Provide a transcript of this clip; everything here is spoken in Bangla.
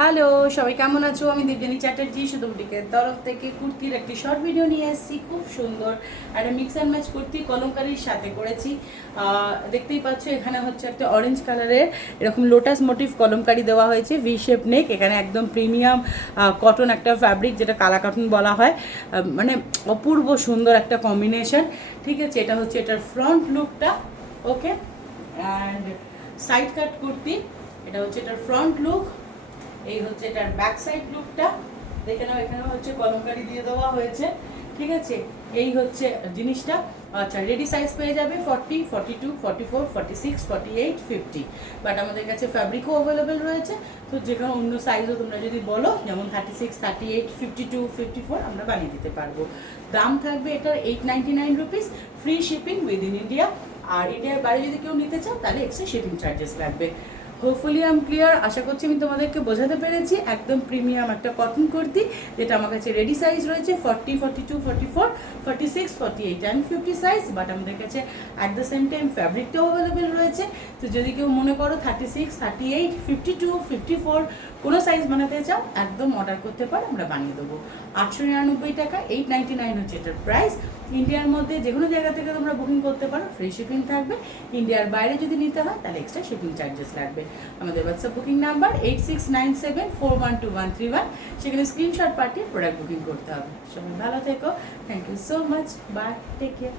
হ্যালো, সবাই কেমন আছো? আমি দেবযানী চ্যাটার্জি সুতোবুটিকের তরফ থেকে কুর্তির একটি শর্ট ভিডিও নিয়ে এসেছি। খুব সুন্দর একটা মিক্স অ্যান্ড ম্যাচ কুর্তি কলমকারির সাথে করেছি। দেখতেই পাচ্ছ এখানে হচ্ছে একটা অরেঞ্জ কালারের এরকম লোটাস মোটিভ কলমকারি দেওয়া হয়েছে, ভি শেপ নেক। এখানে একদম প্রিমিয়াম কটন একটা ফ্যাব্রিক, যেটা কালা কটন বলা হয়। মানে অপূর্ব সুন্দর একটা কম্বিনেশন। ঠিক আছে, এটা হচ্ছে এটার ফ্রন্ট লুকটা। ওকে, অ্যান্ড সাইড কাট কুর্তি, এটা হচ্ছে এটার ফ্রন্ট লুক। এই হচ্ছে এটার ব্যাক সাইড লুকটা, দেখে নাও। এখানেও হচ্ছে কলমকারি দিয়ে দেওয়া হয়েছে। ঠিক আছে, এই হচ্ছে জিনিসটা। আচ্ছা, রেডি সাইজ পেয়ে যাবে 40, 42, 44, 46, 48, 50। বাট আমাদের কাছে ফ্যাব্রিকও অ্যাভেলেবেল রয়েছে। তো যেখানে অন্য সাইজও তোমরা যদি বলো, যেমন 36, 38, 52, 54 আমরা বানিয়ে দিতে পারবো। দাম থাকবে এটার 899 rupees, free shipping within India. আর ইন্ডিয়ার বাইরে যদি কেউ নিতে চাও তাহলে এক্সট্রা শিপিং চার্জেস লাগবে। Hopefully I am clear. আশা করছি আমি তোমাদেরকে বোঝাতে পেরেছি। একদম প্রিমিয়াম একটা কটন কুর্তি, যেটা আমার কাছে রেডি সাইজ রয়েছে 40, 42, 44, 46, 48 অ্যান্ড 50 সাইজ। বাট আমাদের কাছে অ্যাট দ্য সেম টাইম ফ্যাব্রিকটাও অ্যাভেলেবেল রয়েছে। তো যদি কেউ মনে করো 36, 38, 52, 54 কোনো সাইজ বানাতে চাও, একদম অর্ডার করতে পারো, আমরা বানিয়ে দেবো। 899 টাকা, 899 হচ্ছে এটার প্রাইস। ইন্ডিয়ার মধ্যে যে কোনো জায়গা থেকে তোমরা বুকিং করতে পারো, ফ্রি শিপিং থাকবে। ইন্ডিয়ার বাইরে যদি নিতে হয় তাহলে এক্সট্রা শিপিং চার্জেস লাগবে। আমাদের হোয়াটসঅ্যাপ বুকিং নাম্বার 8697412131, সেখানে স্ক্রিনশট পাঠিয়ে প্রোডাক্ট বুকিং করতে হবে। সবাই ভালো থেকো, thank you so much, bye, take care.